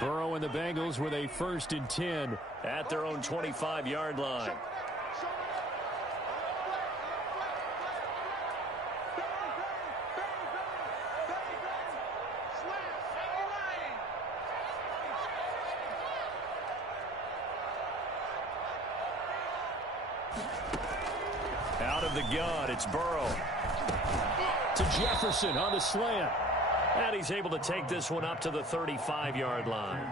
Burrow and the Bengals with a 1st and 10 at their own 25-yard line. Out of the gun, it's Burrow. To Jefferson on the slant. And he's able to take this one up to the 35-yard line.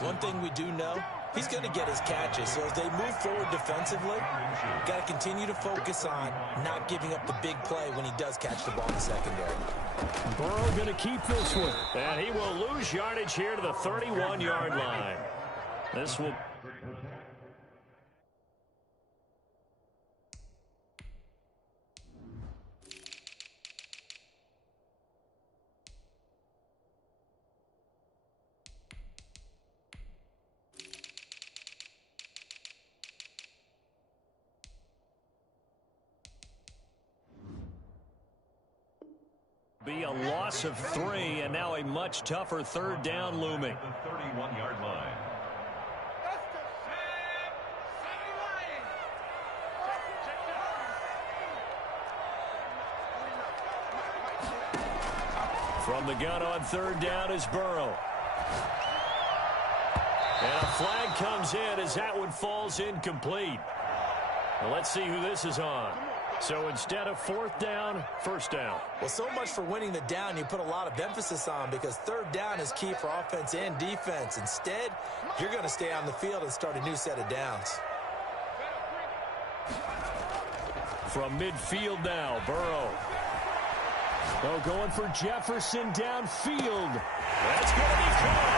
One thing we do know, he's going to get his catches. So as they move forward defensively, got to continue to focus on not giving up the big play when he does catch the ball in the secondary. Burrow going to keep this one. And he will lose yardage here to the 31-yard line. This will... be a loss of 3, and now a much tougher 3rd down looming. The 31-yard line. From the gun on 3rd down is Burrow. And a flag comes in as that one falls incomplete. Well, let's see who this is on. So instead of 4th down, 1st down. Well, so much for winning the down you put a lot of emphasis on, because 3rd down is key for offense and defense. Instead, you're going to stay on the field and start a new set of downs. From midfield now, Burrow. Oh, going for Jefferson downfield. That's going to be caught.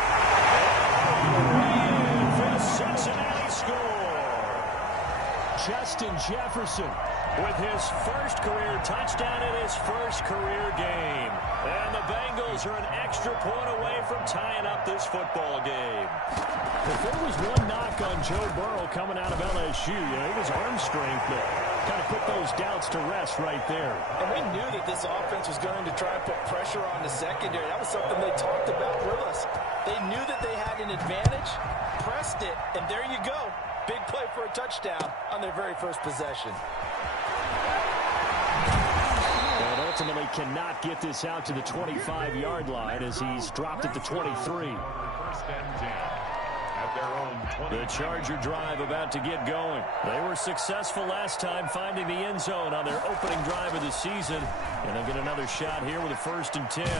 For the Cincinnati score. Justin Jefferson with his 1st career touchdown in his 1st career game. And the Bengals are an extra point away from tying up this football game. If there was one knock on Joe Burrow coming out of LSU, it was arm strength that kind of put those doubts to rest right there. And we knew that this offense was going to try and put pressure on the secondary. That was something they talked about with us. They knew that they had an advantage, pressed it, and there you go. Big play for a touchdown on their very 1st possession. And ultimately cannot get this out to the 25-yard line as he's dropped at the 23. 1st and 10 at their own 20. The Charger drive about to get going. They were successful last time finding the end zone on their opening drive of the season. And they'll get another shot here with a 1st and 10. And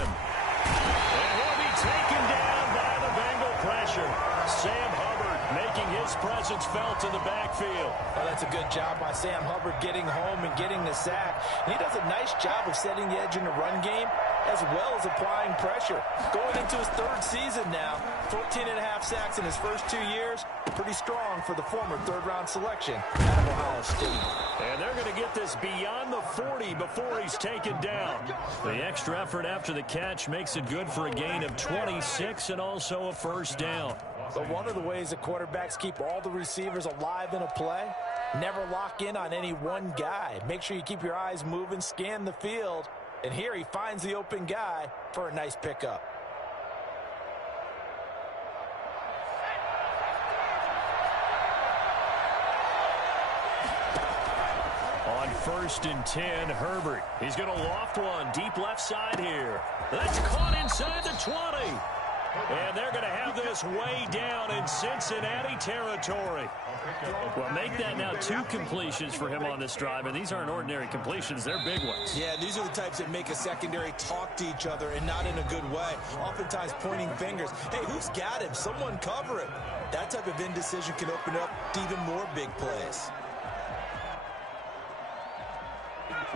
he'll be taken down by the Bengal pressure. Sam Hubbard making his presence felt in the backfield. Well, that's a good job by Sam Hubbard getting home and getting the sack. And he does a nice job of setting the edge in the run game as well as applying pressure. Going into his 3rd season now, 14.5 sacks in his first 2 years. Pretty strong for the former 3rd-round selection out of Ohio State. And they're going to get this beyond the 40 before he's taken down. The extra effort after the catch makes it good for a gain of 26 and also a 1st down. But one of the ways that quarterbacks keep all the receivers alive in a play, never lock in on any one guy. Make sure you keep your eyes moving, scan the field. And here he finds the open guy for a nice pickup. On 1st and 10, Herbert. He's going to loft one deep left side here. That's caught inside the 20. And they're going to have this way down in Cincinnati territory. Well, make that now 2 completions for him on this drive, and these aren't ordinary completions. They're big ones. Yeah, these are the types that make a secondary talk to each other, and not in a good way. Oftentimes pointing fingers. Hey, who's got him? Someone cover him. That type of indecision can open up to even more big plays.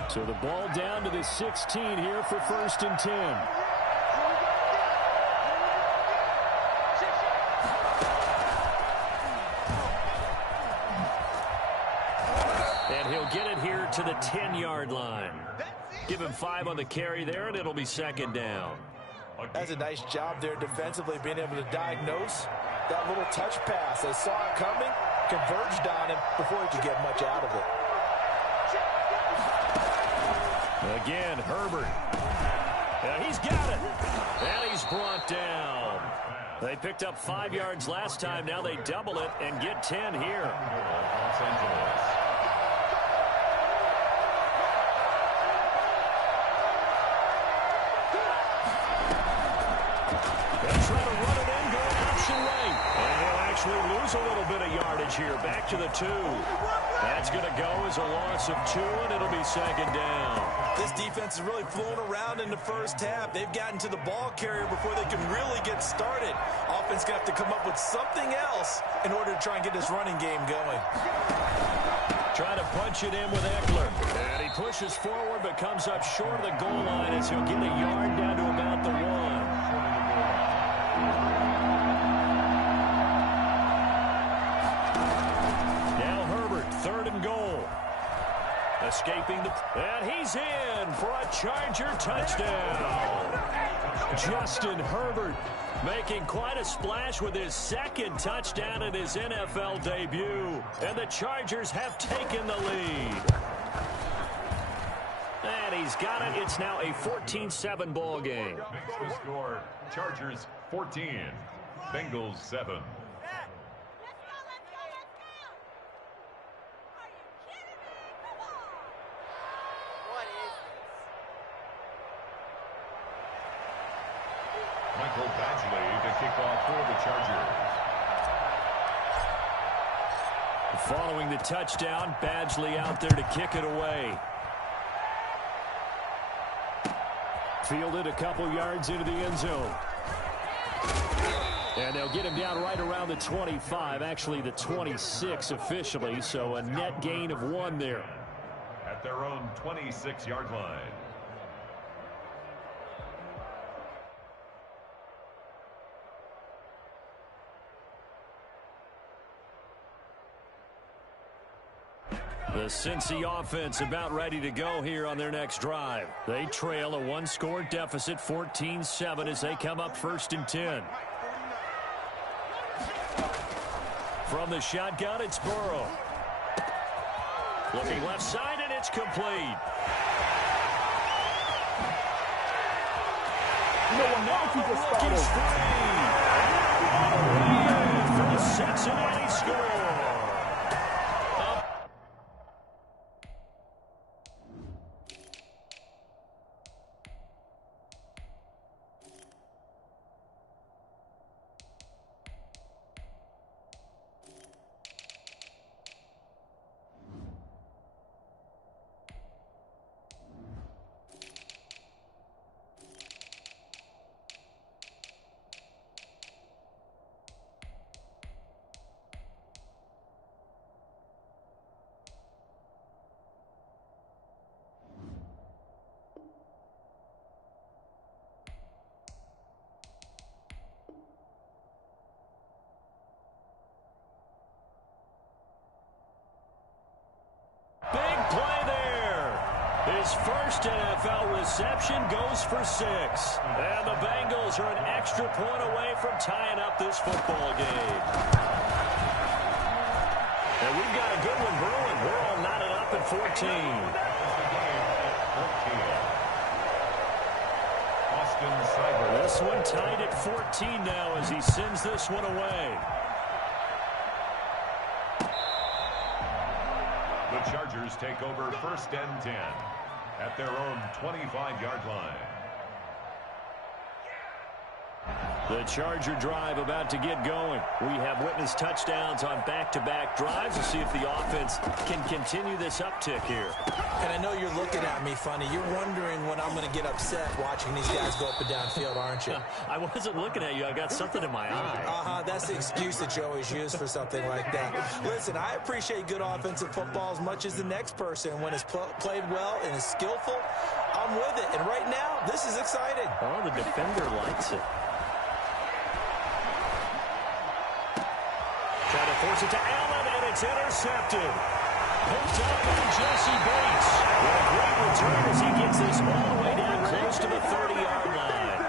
So the ball down to the 16 here for 1st and 10. And he'll get it here to the 10-yard line. Give him 5 on the carry there, and it'll be 2nd down. That's a nice job there defensively, being able to diagnose that little touch pass. They saw it coming, converged on him before he could get much out of it. Again, Herbert. And he's got it. And he's brought down. They picked up 5 yards last time. Now they double it and get 10 here. Los Angeles. They'll try to run it in, going option right. And he'll actually lose a little bit of yardage here. Back to the 2. That's going to go as a loss of 2, and it'll be second down. This defense has really flown around in the first half. They've gotten to the ball carrier before they can really get started. Offense going to have to come up with something else in order to try and get this running game going. Try to punch it in with Eckler. And he pushes forward but comes up short of the goal line as he'll get a yard down to about the 1. Now Herbert, 3rd and goal. Escaping the... And he's in for a Charger touchdown. Justin Herbert making quite a splash with his 2nd touchdown in his NFL debut. And the Chargers have taken the lead. And he's got it. It's now a 14-7 ball game. Makes the score Chargers 14, Bengals 7. Michael Badgley to kick off for the Chargers. Following the touchdown, Badgley out there to kick it away. Fielded a couple yards into the end zone. And they'll get him down right around the 25, actually the 26 officially, so a net gain of 1 there. At their own 26-yard line. The Cincy offense about ready to go here on their next drive. They trail a 1-score deficit, 14-7, as they come up 1st and 10. From the shotgun, it's Burrow. Looking left side, and it's complete. Rookies free. For the Cincinnati score. His first NFL reception goes for 6. And the Bengals are an extra point away from tying up this football game. And we've got a good one brewing. We're all knotted up at 14. Austin Seibert. This one tied at 14 now as he sends this one away. The Chargers take over 1st and 10 at their own 25-yard line. The Charger drive about to get going. We have witnessed touchdowns on back-to-back drives. We'll see if the offense can continue this uptick here. And I know you're looking at me funny. You're wondering when I'm going to get upset watching these guys go up and down field, aren't you? I wasn't looking at you. I got something in my eye. That's the excuse that you always use for something like that. Listen, I appreciate good offensive football as much as the next person. When it's played well and is skillful, I'm with it. And right now, this is exciting. Oh, the defender likes it. Trying to force it to Allen, and it's intercepted. Picked up by Jesse Bates. What a great return as he gets this all the way down close to the 30-yard line.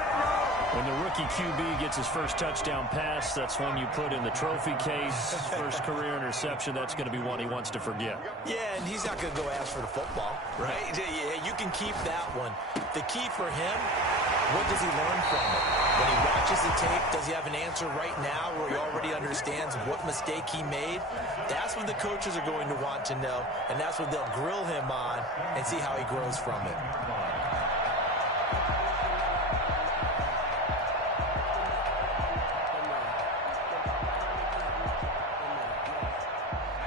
When the rookie QB gets his first touchdown pass, that's one you put in the trophy case. First career interception, that's going to be one he wants to forget. Yeah, and he's not going to go ask for the football, right? Yeah, you can keep that one. The key for him What does he learn from it? When he watches the tape, does he have an answer right now where he already understands what mistake he made? That's what the coaches are going to want to know, and that's what they'll grill him on and see how he grows from it.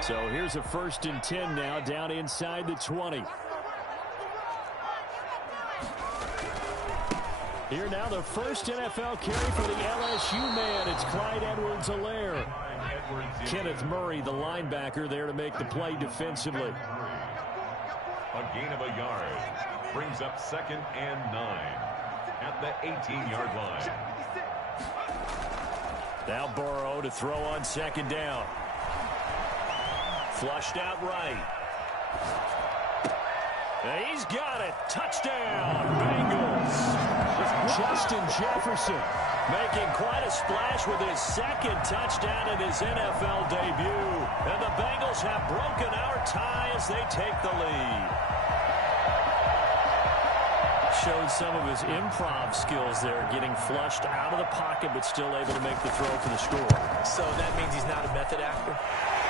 So here's a 1st and 10 now, down inside the 20. Here now the first NFL carry for the LSU man. It's Clyde Edwards-Helaire. Kenneth Murray, the linebacker, there to make the play defensively. A gain of a yard. Brings up 2nd and 9 at the 18-yard line. Now Burrow to throw on 2nd down. Flushed out right. And he's got it. Touchdown, Bengals. Justin Jefferson making quite a splash with his 2nd touchdown in his NFL debut. And the Bengals have broken our tie as they take the lead. Showed some of his improv skills there, getting flushed out of the pocket, but still able to make the throw for the score. So that means he's not a method actor?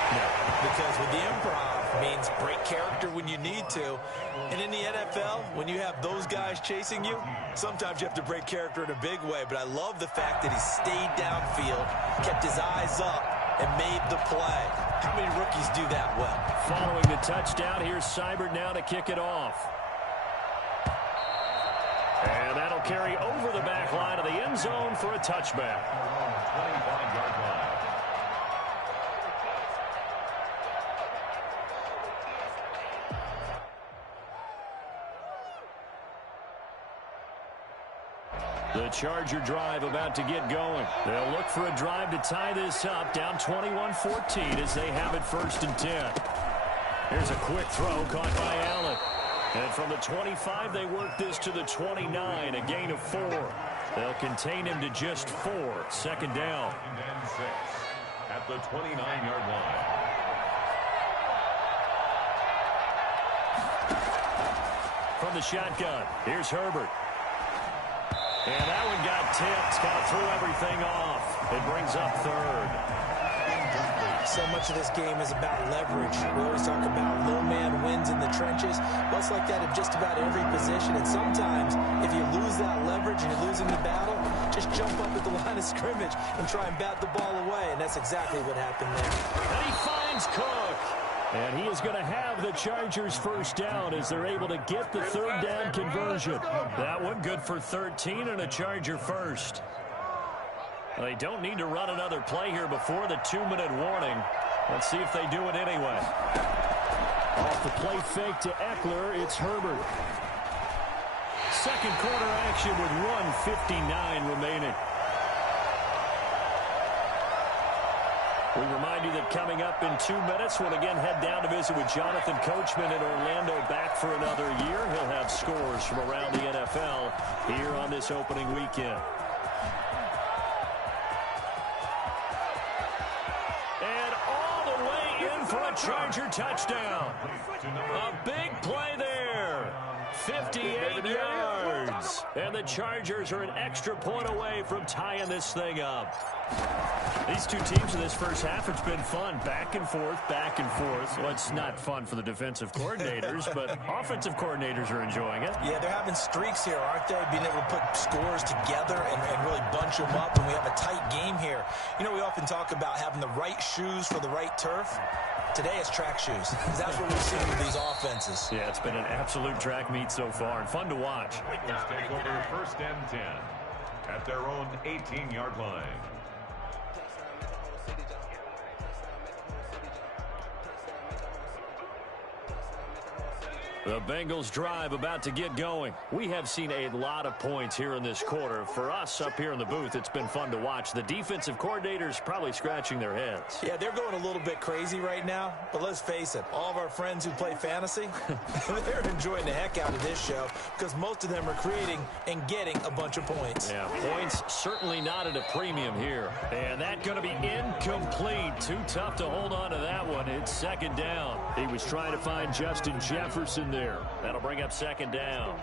No, because with the improv means break character when you need to. And in the NFL, when you have those guys chasing you, sometimes you have to break character in a big way. But I love the fact that he stayed downfield, kept his eyes up, and made the play. How many rookies do that well? Following the touchdown, here's Seibert now to kick it off. And that'll carry over the back line of the end zone for a touchback. 25-yard line. The Charger drive about to get going. They'll look for a drive to tie this up, down 21-14 as they have it 1st and 10. Here's a quick throw caught by Allen. And from the 25, they work this to the 29, a gain of 4. They'll contain him to just 4, 2nd down. And 6 at the 29-yard line. From the shotgun, here's Herbert. And that one got tipped, kind of threw everything off. It brings up 3rd. So much of this game is about leverage. We always talk about low man wins in the trenches. Well, it's like that in just about every position. And sometimes, if you lose that leverage and you're losing the battle, just jump up at the line of scrimmage and try and bat the ball away. And that's exactly what happened there. And he finds Cook. And he is going to have the Chargers 1st down as they're able to get the 3rd down conversion. That one good for 13 and a Charger 1st. They don't need to run another play here before the 2-minute warning. Let's see if they do it anyway. Off the play fake to Eckler, it's Herbert. 2nd quarter action with 1:59 remaining. We remind you that coming up in 2 minutes, we'll again head down to visit with Jonathan Coachman in Orlando, back for another year. He'll have scores from around the NFL here on this opening weekend. And all the way in for a Charger touchdown. A big play there. 58 yards. And the Chargers are an extra point away from tying this thing up. These two teams in this first half, it's been fun. Back and forth, back and forth. Well, it's not fun for the defensive coordinators, but offensive coordinators are enjoying it. Yeah, they're having streaks here, aren't they? Being able to put scores together and really bunch them up, and we have a tight game here. You know, we often talk about having the right shoes for the right turf. Today it's track shoes. That's what we've seen with these offenses. Yeah, it's been an absolute track meet so far, and fun to watch. Let's take over 1st and 10 at their own 18-yard line. The Bengals drive about to get going. We have seen a lot of points here in this quarter. For us up here in the booth, it's been fun to watch. The defensive coordinators probably scratching their heads. Yeah, they're going a little bit crazy right now, but let's face it, all of our friends who play fantasy, they're enjoying the heck out of this show because most of them are creating and getting a bunch of points. Yeah, points certainly not at a premium here. And that's going to be incomplete. Too tough to hold on to that one. It's 2nd down. He was trying to find Justin Jefferson there. That'll bring up 2nd down.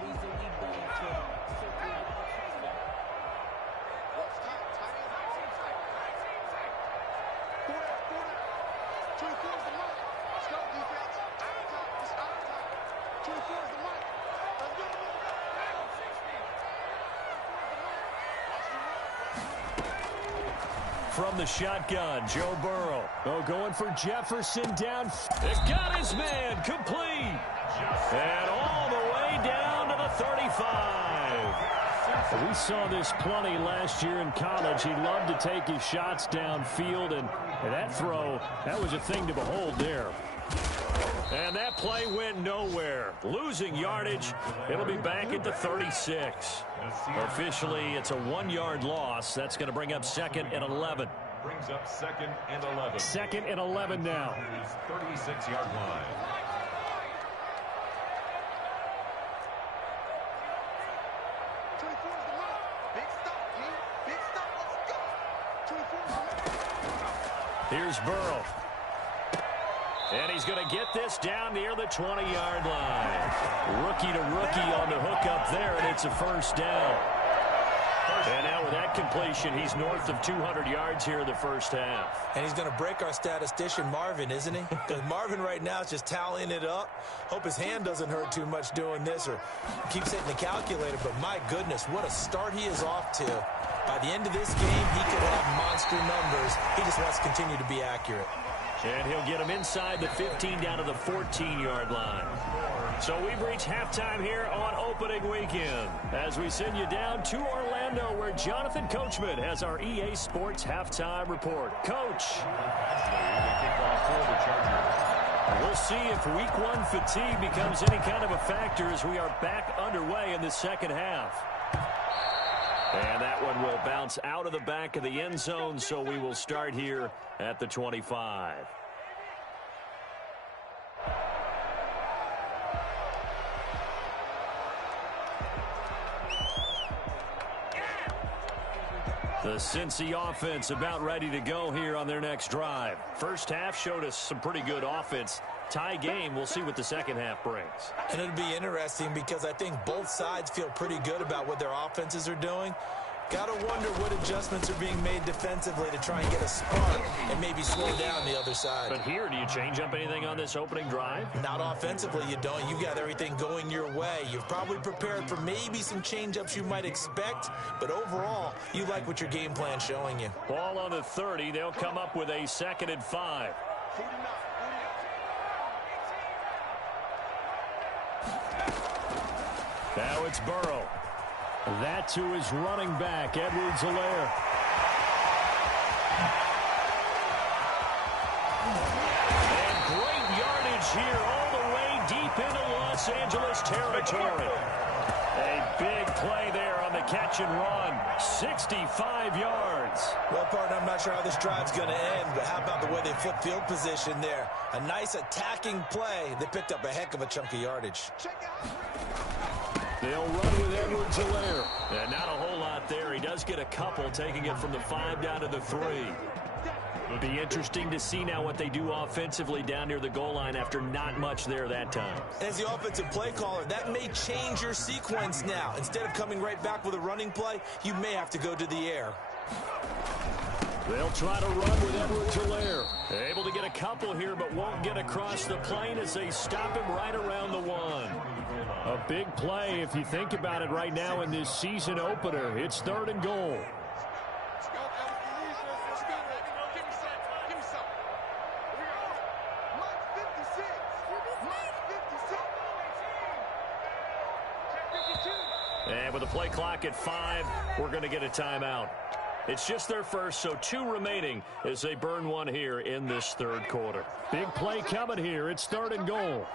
from the shotgun. Joe Burrow. Oh, going for Jefferson down. It got his man complete. And all the way down to the 35. We saw this plenty last year in college. He loved to take his shots downfield, and that throw, that was a thing to behold there. And that play went nowhere. Losing yardage. It'll be back at the 36. Officially, it's a 1-yard loss. That's going to bring up 2nd and 11. Brings up 2nd and 11. 2nd and 11 now. 36-yard line. Here's Burrow. And he's going to get this down near the 20-yard line. Rookie to rookie on the hook up there, and it's a first down. And now with that completion, he's north of 200 yards here in the first half. And he's going to break our statistician, Marvin, isn't he? Because Marvin right now is just tallying it up. Hope his hand doesn't hurt too much doing this or keeps hitting the calculator. But my goodness, what a start he is off to. By the end of this game, he could have monster numbers. He just wants to continue to be accurate. And he'll get him inside the 15 down to the 14-yard line. So we've reached halftime here on opening weekend as we send you down to Orlando where Jonathan Coachman has our EA Sports halftime report. Coach. We'll see if week 1 fatigue becomes any kind of a factor as we are back underway in the second half. And that one will bounce out of the back of the end zone, so we will start here at the 25. The Cincy offense about ready to go here on their next drive. First half showed us some pretty good offense. Tie game. We'll see what the second half brings. And it'll be interesting because I think both sides feel pretty good about what their offenses are doing. Got to wonder what adjustments are being made defensively to try and get a spark and maybe slow down the other side. But here, do you change up anything on this opening drive? Not offensively, you don't. You got everything going your way. You've probably prepared for maybe some change-ups you might expect, but overall, you like what your game plan's showing you. Ball on the 30. They'll come up with a 2nd and 5. Now it's Burrow. That to his running back, Edwards-Helaire. And great yardage here all the way deep into Los Angeles territory. A big play there on the catch and run. 65 yards. Well, partner, I'm not sure how this drive's going to end, but how about the way they flip field position there? A nice attacking play. They picked up a heck of a chunk of yardage. They'll run with Edwards-Helaire. And not a whole lot there. He does get a couple, taking it from the 5 down to the 3. It'll be interesting to see now what they do offensively down near the goal line after not much there that time. As the offensive play caller, that may change your sequence now. Instead of coming right back with a running play, you may have to go to the air. They'll try to run with Edwards-Helaire. Able to get a couple here, but won't get across the plane as they stop him right around the 1. A big play if you think about it right now in this season opener. It's 3rd and goal. And with the play clock at 5, we're going to get a timeout. It's just their first, so 2 remaining as they burn 1 here in this 3rd quarter. Big play coming here. It's 3rd and goal.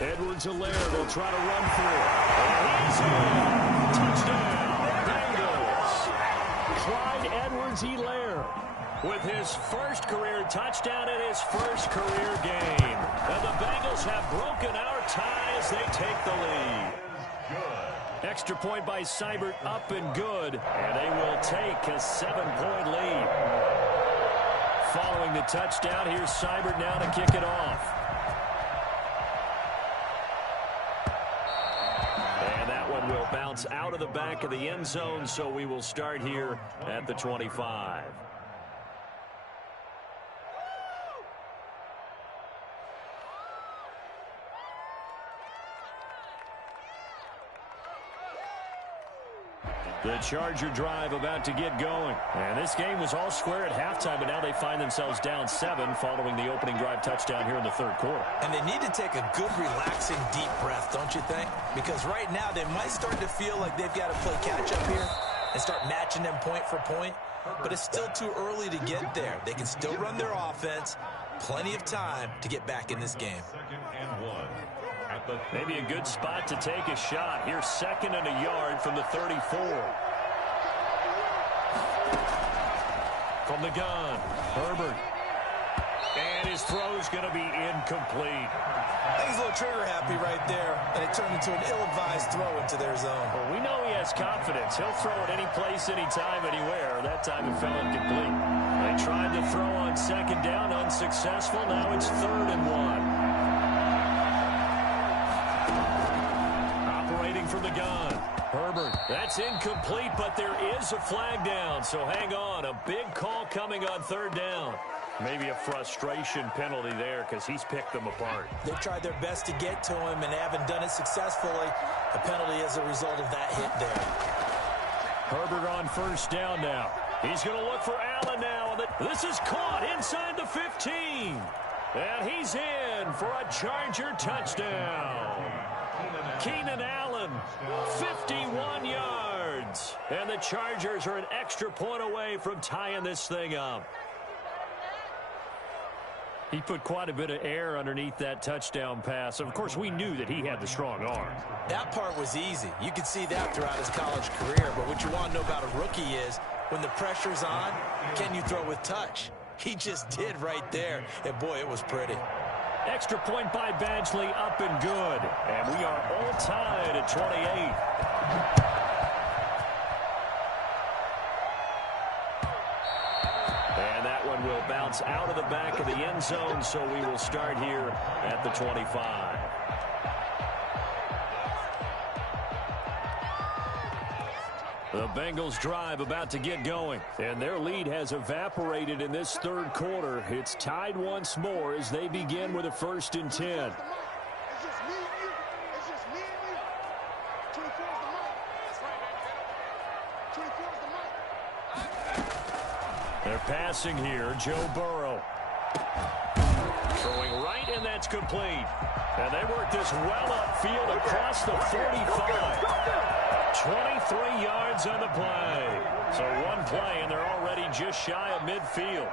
Edwards-Helaire, they'll try to run through. And he's in. Touchdown, Bengals. Clyde Edwards-Helaire with his first career touchdown in his first career game. And the Bengals have broken our tie as they take the lead. Extra point by Seibert, up and good. And they will take a 7-point lead. Following the touchdown, here's Seibert now to kick it off. Will bounce out of the back of the end zone, so we will start here at the 25. The Charger drive about to get going. And this game was all square at halftime, but now they find themselves down 7 following the opening drive touchdown here in the third quarter. And they need to take a good, relaxing, deep breath, don't you think? Because right now they might start to feel like they've got to play catch-up here and start matching them point for point. But it's still too early to get there. They can still run their offense. Plenty of time to get back in this game. 2nd and 1. Maybe a good spot to take a shot. Here's 2nd and a yard from the 34. From the gun, Herbert. And his throw's going to be incomplete. I think he's a little trigger happy right there, and it turned into an ill-advised throw into their zone. Well, we know he has confidence. He'll throw it any place, anytime, anywhere. That time it fell incomplete. They tried to throw on 2nd down, unsuccessful. Now it's 3rd and 1. From the gun, Herbert. That's incomplete, but there is a flag down, so hang on. A big call coming on 3rd down. Maybe a frustration penalty there because he's picked them apart. They've tried their best to get to him and haven't done it successfully. A penalty as a result of that hit there. Herbert on 1st down now. He's going to look for Allen now. This is caught inside the 15. And he's in for a Charger touchdown. Keenan Allen, 51 yards. And the Chargers are an extra point away from tying this thing up. He put quite a bit of air underneath that touchdown pass. Of course, we knew that he had the strong arm. That part was easy. You could see that throughout his college career. But what you want to know about a rookie is when the pressure's on, can you throw with touch? He just did right there. And, boy, it was pretty. Extra point by Badgley, up and good. And we are all tied at 28. And that one will bounce out of the back of the end zone, so we will start here at the 25. The Bengals drive about to get going, and their lead has evaporated in this third quarter. It's tied once more as they begin with a 1st and 10. They're passing here, Joe Burrow. Throwing right, and that's complete. And they work this well upfield across the 45. 23 yards on the play. So one play, and they're already just shy of midfield.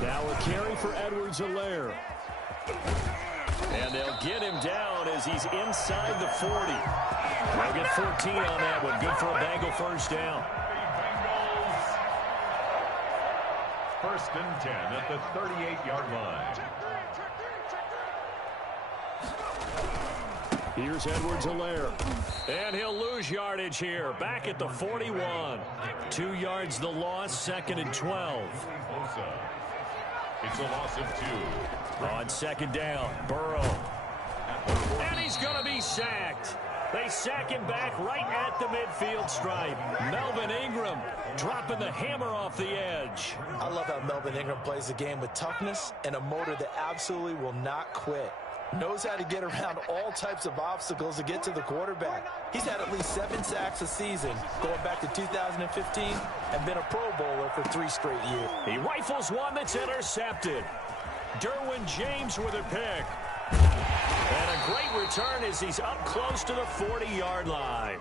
Now a carry for Edwards-Helaire. And they'll get him down as he's inside the 40. They'll get 14 on that one. Good for a Bengal 1st down. 1st and 10 at the 38-yard line. Here's Edwards-Helaire. And he'll lose yardage here. Back at the 41. 2 yards the loss, 2nd and 12. It's a loss of 2. On 2nd down, Burrow. And he's going to be sacked. They sack him back right at the midfield stripe. Melvin Ingram dropping the hammer off the edge. I love how Melvin Ingram plays the game with toughness and a motor that absolutely will not quit. Knows how to get around all types of obstacles to get to the quarterback. He's had at least 7 sacks a season going back to 2015 and been a Pro Bowler for 3 straight years. He rifles one that's intercepted. Derwin James with a pick. And a great return as he's up close to the 40-yard line.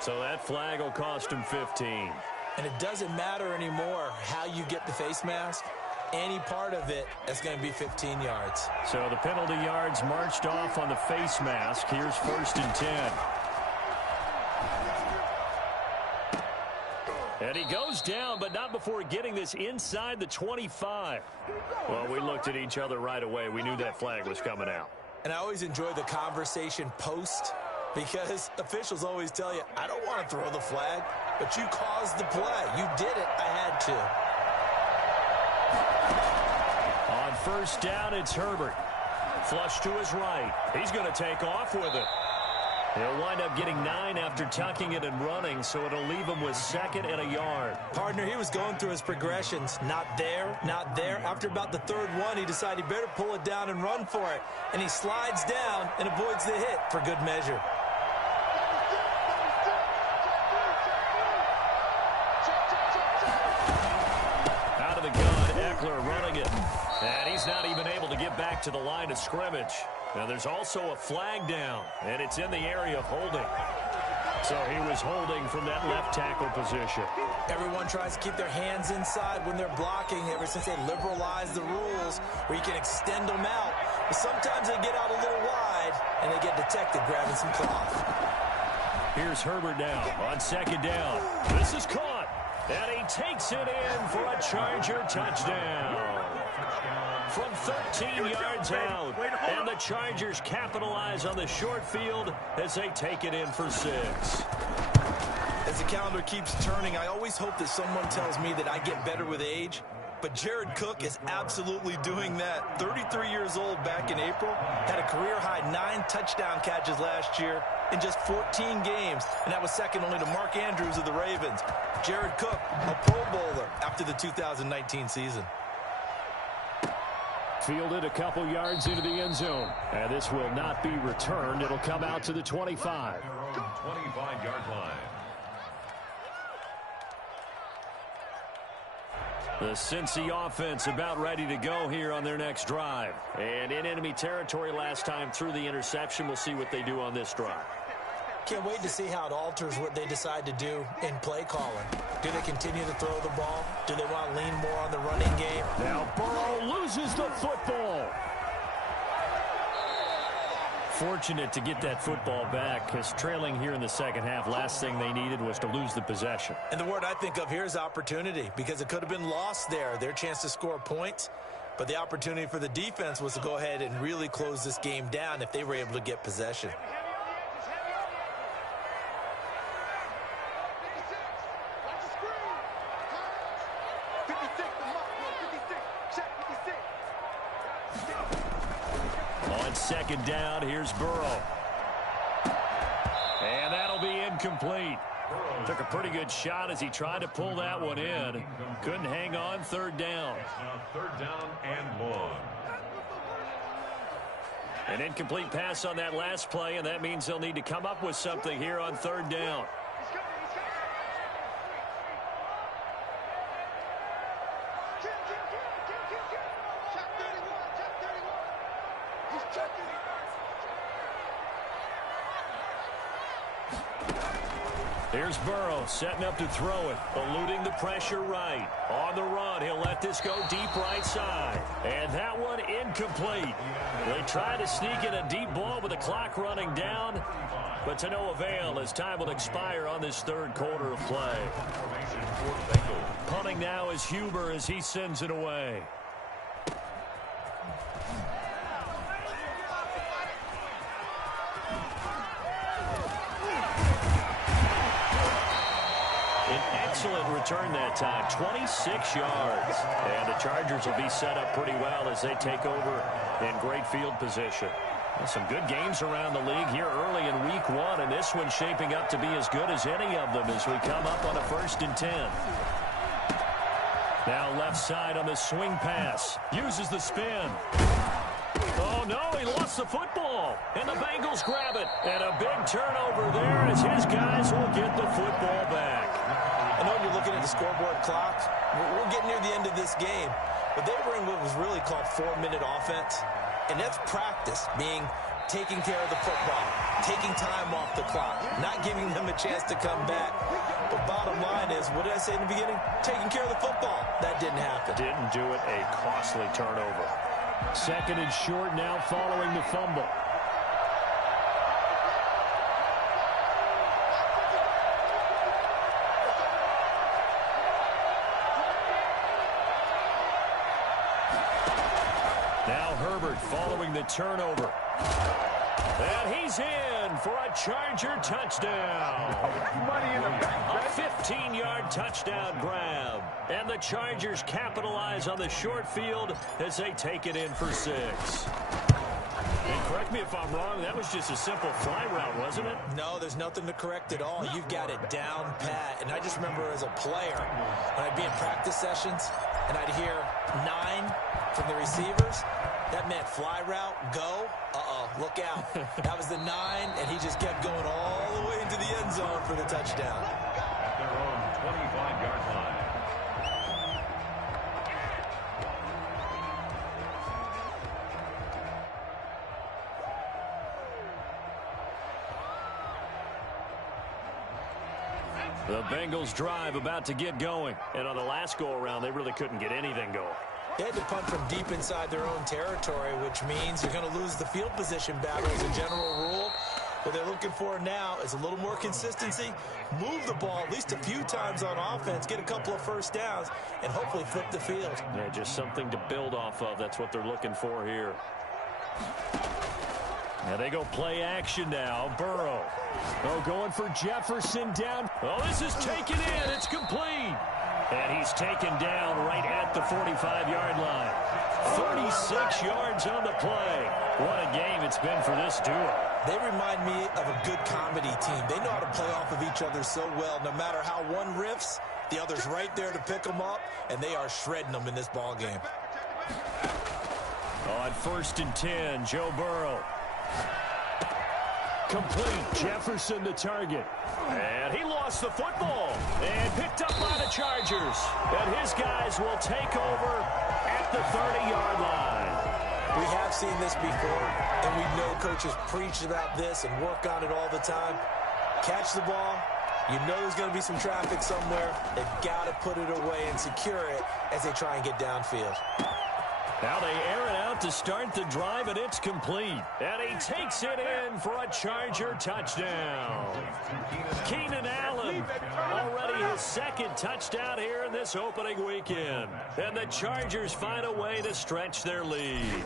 So that flag will cost him 15. And it doesn't matter anymore how you get the face mask. Any part of it, that's going to be 15 yards. So the penalty yards marched off on the face mask. Here's 1st and 10. And he goes down, but not before getting this inside the 25. Well, we looked at each other right away. We knew that flag was coming out. And I always enjoy the conversation post because officials always tell you, I don't want to throw the flag, but you caused the play. You did it. I had to. On 1st down, it's Herbert. Flush to his right. He's going to take off with it. He'll wind up getting 9 after tucking it and running, so it'll leave him with 2nd and a yard. Partner, he was going through his progressions. Not there, not there. After about the 3rd one, he decided he better pull it down and run for it. And he slides down and avoids the hit for good measure. Out of the gun, Eckler running it. And he's not even able to get back to the line of scrimmage. Now there's also a flag down, and it's in the area of holding. So he was holding from that left tackle position. Everyone tries to keep their hands inside when they're blocking ever since they liberalized the rules where you can extend them out. But sometimes they get out a little wide, and they get detected grabbing some cloth. Here's Herbert now on 2nd down. This is caught, and he takes it in for a Charger touchdown. From 13 yards out, and the Chargers capitalize on the short field as they take it in for 6. As the calendar keeps turning, I always hope that someone tells me that I get better with age. But Jared Cook is absolutely doing that. 33 years old back in April, had a career-high 9 touchdown catches last year in just 14 games, and that was second only to Mark Andrews of the Ravens. Jared Cook, a Pro Bowler after the 2019 season. Fielded a couple yards into the end zone. And this will not be returned. It'll come out to the 25. 25-yard line. The Cincy offense about ready to go here on their next drive. And in enemy territory last time through the interception. We'll see what they do on this drive. Can't wait to see how it alters what they decide to do in play calling. Do they continue to throw the ball? Do they want to lean more on the running game? Now Burrow loses the football. Fortunate to get that football back, because trailing here in the second half, last thing they needed was to lose the possession. And the word I think of here is opportunity, because it could have been lost there, their chance to score points. But the opportunity for the defense was to go ahead and really close this game down if they were able to get possession. On 2nd down, here's Burrow. And that'll be incomplete. Took a pretty good shot as he tried to pull that one in. Couldn't hang on. 3rd down. Now 3rd down and 1. An incomplete pass on that last play, and that means they'll need to come up with something here on 3rd down. Here's Burrow setting up to throw it, eluding the pressure right. On the run, he'll let this go deep right side. And that one incomplete. They try to sneak in a deep ball with the clock running down, but to no avail as time will expire on this 3rd quarter of play. Punting now is Huber as he sends it away. Excellent return that time, 26 yards. And the Chargers will be set up pretty well as they take over in great field position. Well, some good games around the league here early in week 1, and this one's shaping up to be as good as any of them as we come up on a 1st and 10. Now left side on the swing pass. Uses the spin. Oh, no, he lost the football. And the Bengals grab it. And a big turnover there as his guys will get the football back. I know when you're looking at the scoreboard clock, we're getting near the end of this game, but they were in what was really called 4-minute offense, and that's practice, meaning taking care of the football, taking time off the clock, not giving them a chance to come back. But bottom line is, what did I say in the beginning? Taking care of the football. That didn't happen. Didn't do it, a costly turnover. 2nd and short now following the fumble. Now Herbert following the turnover. And he's in for a Charger touchdown. A 15-yard touchdown grab. And the Chargers capitalize on the short field as they take it in for 6. And correct me if I'm wrong, that was just a simple fly route, wasn't it? No, there's nothing to correct at all. You've got it down pat. And I just remember as a player, when I'd be in practice sessions and I'd hear 9 from the receivers, that meant fly route, go, look out. That was the 9, and he just kept going all the way into the end zone for the touchdown. At their own 25-yard line. The Bengals drive about to get going. And on the last go-around, they really couldn't get anything going. They had to punt from deep inside their own territory, which means you're going to lose the field position battle as a general rule. What they're looking for now is a little more consistency, move the ball at least a few times on offense, get a couple of first downs, and hopefully flip the field. Yeah, just something to build off of. That's what they're looking for here. Now they go play action now. Burrow. Oh, going for Jefferson down. Oh, this is taken in. It's complete. And he's taken down right at the 45-yard line. 36 yards on the play. What a game it's been for this duo. They remind me of a good comedy team. They know how to play off of each other so well. No matter how one riffs, the other's right there to pick them up, and they are shredding them in this ball game. On 1st and 10, Joe Burrow. Complete. Jefferson the target. And he lost the football. And picked up by the Chargers. And his guys will take over at the 30-yard line. We have seen this before, and we know coaches preach about this and work on it all the time. Catch the ball. You know there's going to be some traffic somewhere. They've got to put it away and secure it as they try and get downfield. Now they air it out to start the drive, and it's complete. And he takes it in for a Charger touchdown. Keenan Allen, already his 2nd touchdown here in this opening weekend. And the Chargers find a way to stretch their lead.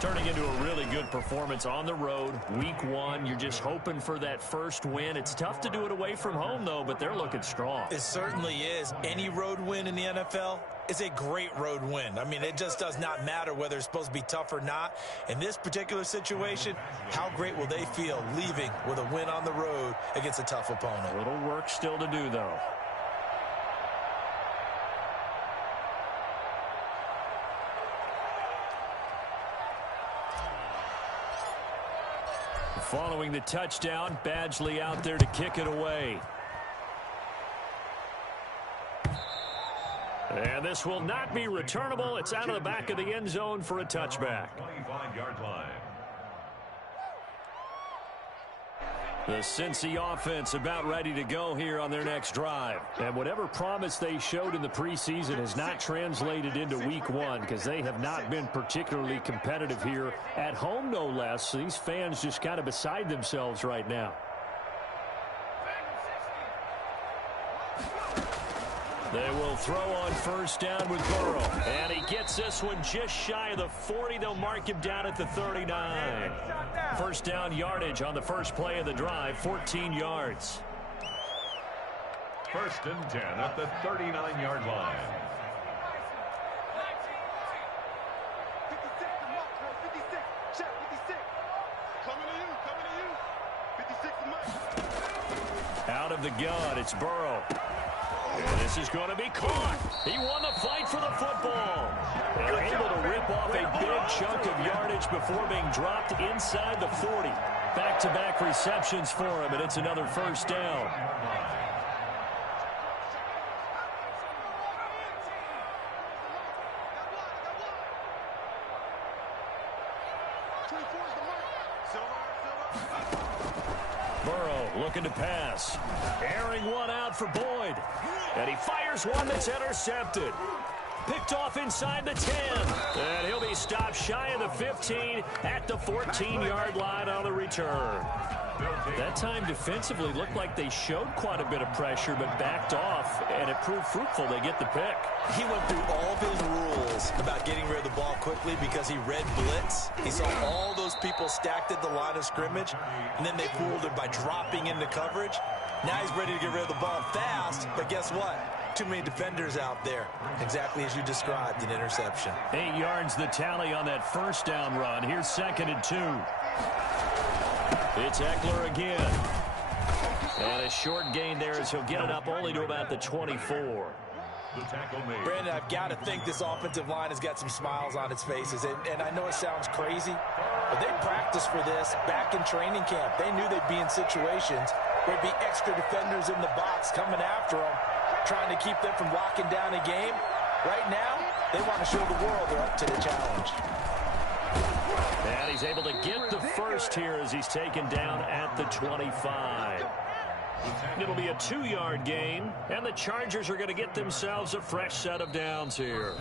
Turning into a really good performance on the road. Week 1, you're just hoping for that first win. It's tough to do it away from home, though, but they're looking strong. It certainly is. Any road win in the NFL is a great road win. I mean, it just does not matter whether it's supposed to be tough or not. In this particular situation, how great will they feel leaving with a win on the road against a tough opponent? A little work still to do, though. Following the touchdown, Badgley out there to kick it away. And this will not be returnable. It's out of the back of the end zone for a touchback. 25-yard line. The Cincy offense about ready to go here on their next drive. And whatever promise they showed in the preseason has not translated into week 1 because they have not been particularly competitive here at home, no less. These fans just kind of beside themselves right now. They will throw on 1st down with Burrow. And he gets this one just shy of the 40. They'll mark him down at the 39. 1st down yardage on the first play of the drive, 14 yards. 1st and 10 at the 39-yard line. Out of the gun, it's Burrow. And this is going to be caught. He won the fight for the football. They're able to rip off a big chunk of yardage before being dropped inside the 40. Back-to-back receptions for him, and it's another 1st down. Burrow looking to pass. Airing one out for Boyd. And he fires one that's intercepted. Picked off inside the 10. And he'll be stopped shy of the 15 at the 14-yard line on the return. That time defensively looked like they showed quite a bit of pressure but backed off, and it proved fruitful. They get the pick. He went through all of his rules about getting rid of the ball quickly because he read blitz. He saw all those people stacked at the line of scrimmage, and then they fooled him by dropping into coverage. Now he's ready to get rid of the ball fast, but guess what? too many defenders out there. Exactly as you described, an interception. 8 yards the tally on that first down run. Here's 2nd and 2. It's Eckler again. And a short gain there as he'll get it up only to about the 24. Brandon, I've got to think this offensive line has got some smiles on its faces. And I know it sounds crazy, but they practiced for this back in training camp. They knew they'd be in situations where there'd be extra defenders in the box coming after them, trying to keep them from locking down a game. Right now, they want to show the world they're up to the challenge. And he's able to get the first here as he's taken down at the 25. It'll be a 2-yard gain, and the Chargers are going to get themselves a fresh set of downs here.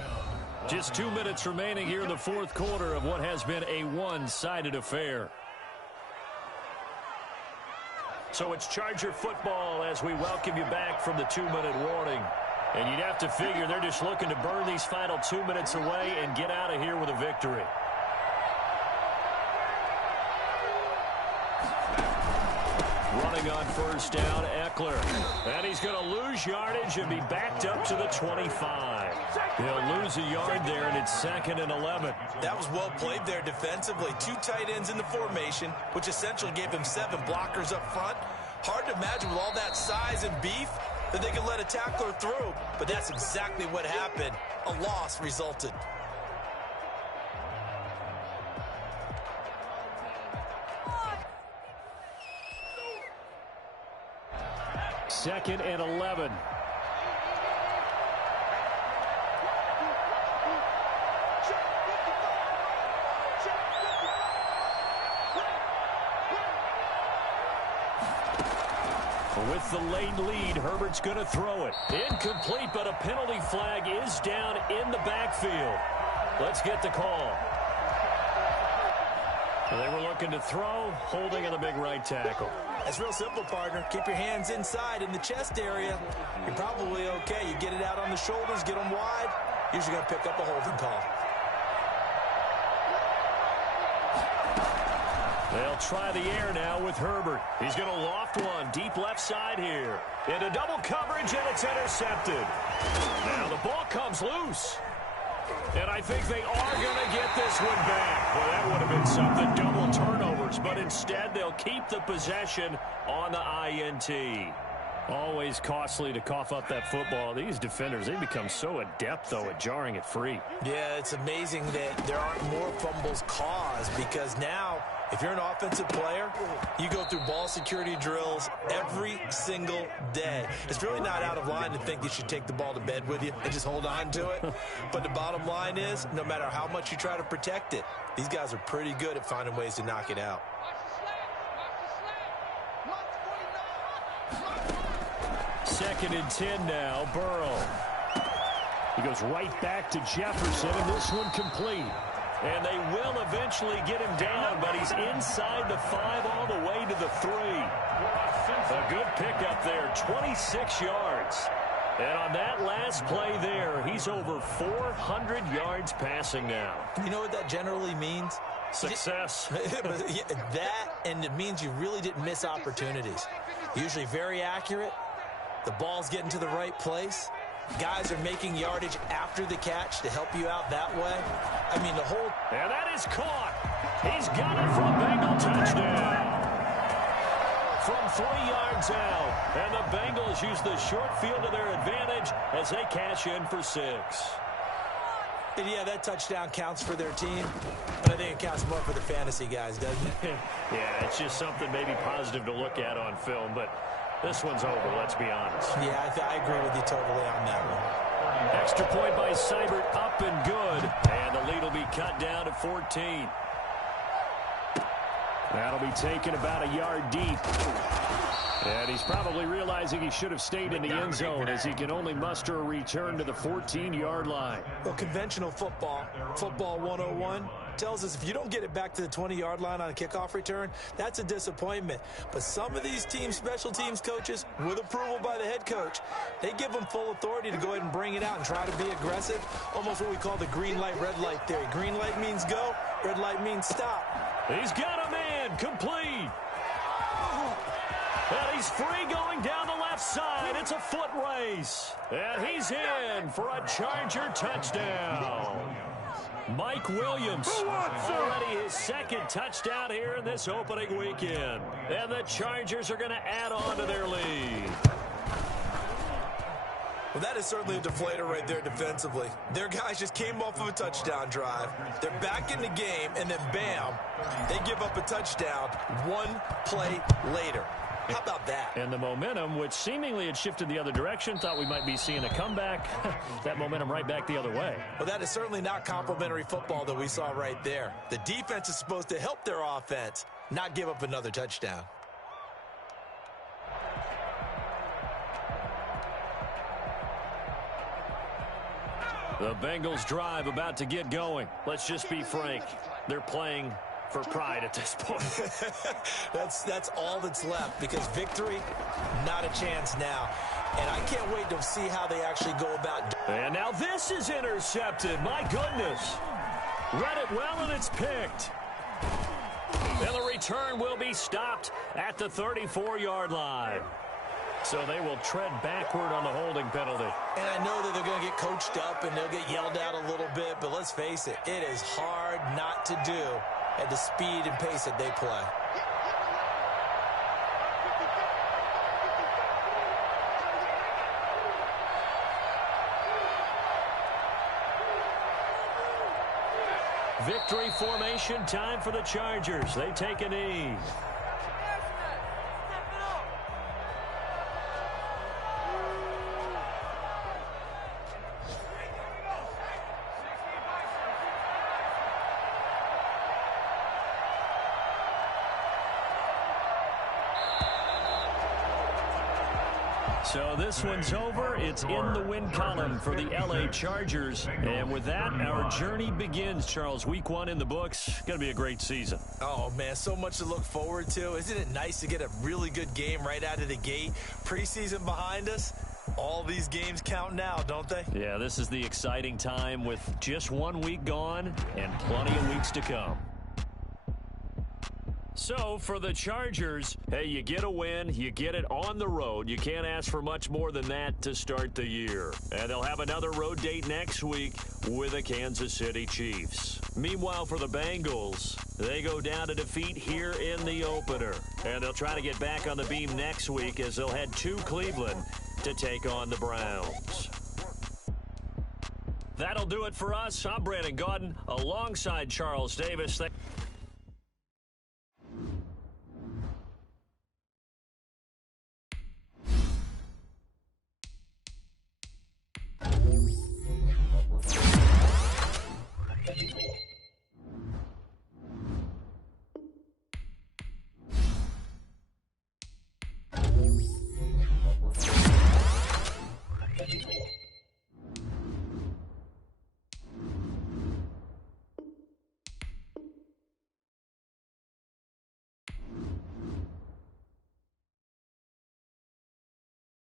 Just 2 minutes remaining here in the fourth quarter of what has been a one-sided affair. So it's Charger football as we welcome you back from the 2-minute warning. And you'd have to figure they're just looking to burn these final 2 minutes away and get out of here with a victory. Running on first down, Eckler. And he's going to lose yardage and be backed up to the 25. He'll lose a yard there, and it's 2nd and 11. That was well played there defensively. 2 tight ends in the formation, which essentially gave him 7 blockers up front. Hard to imagine with all that size and beef that they could let a tackler through. But that's exactly what happened. A loss resulted. Second and 11. With the late lead, Herbert's going to throw it. Incomplete, but a penalty flag is down in the backfield. Let's get the call. They were looking to throw, holding on the big right tackle. That's real simple, partner. Keep your hands inside in the chest area. You're probably okay. You get it out on the shoulders, get them wide. Usually going to pick up a holding call. They'll try the air now with Herbert. He's going to loft one deep left side here. Into double coverage, and it's intercepted. Now the ball comes loose. And I think they are going to get this one back. Well, that would have been something, double turnovers. But instead, they'll keep the possession on the INT. Always costly to cough up that football. These defenders, they become so adept, though, at jarring it free. Yeah, it's amazing that there aren't more fumbles caused because now, if you're an offensive player, you go through ball security drills every single day. It's really not out of line to think you should take the ball to bed with you and just hold on to it. But the bottom line is, no matter how much you try to protect it, these guys are pretty good at finding ways to knock it out. Second and 10 now, Burrow. He goes right back to Jefferson, and this one complete. And they will eventually get him down, but he's inside the 5 all the way to the 3. A good pickup there, 26 yards. And on that last play there, he's over 400 yards passing now. You know what that generally means? Success. That, and it means you really didn't miss opportunities. Usually very accurate. The ball's getting to the right place. Guys are making yardage after the catch to help you out that way. I mean, the whole... And that is caught. He's got it for a Bengal touchdown. From 3 yards out. And the Bengals use the short field to their advantage as they cash in for 6. And yeah, that touchdown counts for their team. But I think it counts more for the fantasy guys, doesn't it? Yeah, it's just something maybe positive to look at on film, but this one's over, let's be honest. Yeah, I agree with you totally on that one. Extra point by Seibert, up and good. And the lead will be cut down to 14. That'll be taken about a yard deep. And he's probably realizing he should have stayed in the end zone as he can only muster a return to the 14-yard line. Well, conventional football, football 101, tells us if you don't get it back to the 20-yard line on a kickoff return, that's a disappointment. But some of these teams, special teams coaches, with approval by the head coach, they give them full authority to go ahead and bring it out and try to be aggressive, almost what we call the green light, red light theory. Green light means go, red light means stop. He's got a man, complete. And he's free going down the left side. It's a foot race. And he's in for a Charger touchdown. Mike Williams, already his second touchdown here in this opening weekend. And the Chargers are going to add on to their lead. Well, that is certainly a deflator right there defensively. Their guys just came off of a touchdown drive. They're back in the game, and then bam, they give up a touchdown one play later. How about that? And the momentum, which seemingly had shifted the other direction, thought we might be seeing a comeback. That momentum right back the other way. Well, that is certainly not complimentary football that we saw right there. The defense is supposed to help their offense, not give up another touchdown. The Bengals drive about to get going. Let's just be frank. They're playing for pride at this point. That's all that's left, because victory, not a chance now. And I can't wait to see how they actually go about. And now this is intercepted. My goodness. Read it well, and it's picked. And the return will be stopped at the 34-yard line. So they will tread backward on the holding penalty. And I know that they're going to get coached up and they'll get yelled at a little bit, but let's face it, it is hard not to do at the speed and pace that they play. Victory formation time for the Chargers. They take a knee. So this one's over. It's in the win column for the LA Chargers. And with that, our journey begins, Charles. Week 1 in the books. Going to be a great season. Oh, man, so much to look forward to. Isn't it nice to get a really good game right out of the gate? Preseason behind us. All these games count now, don't they? Yeah, this is the exciting time with just 1 week gone and plenty of weeks to come. So, for the Chargers, hey, you get a win, you get it on the road. You can't ask for much more than that to start the year. And they'll have another road date next week with the Kansas City Chiefs. Meanwhile, for the Bengals, they go down to defeat here in the opener. And they'll try to get back on the beam next week as they'll head to Cleveland to take on the Browns. That'll do it for us. I'm Brandon Gaudin alongside Charles Davis.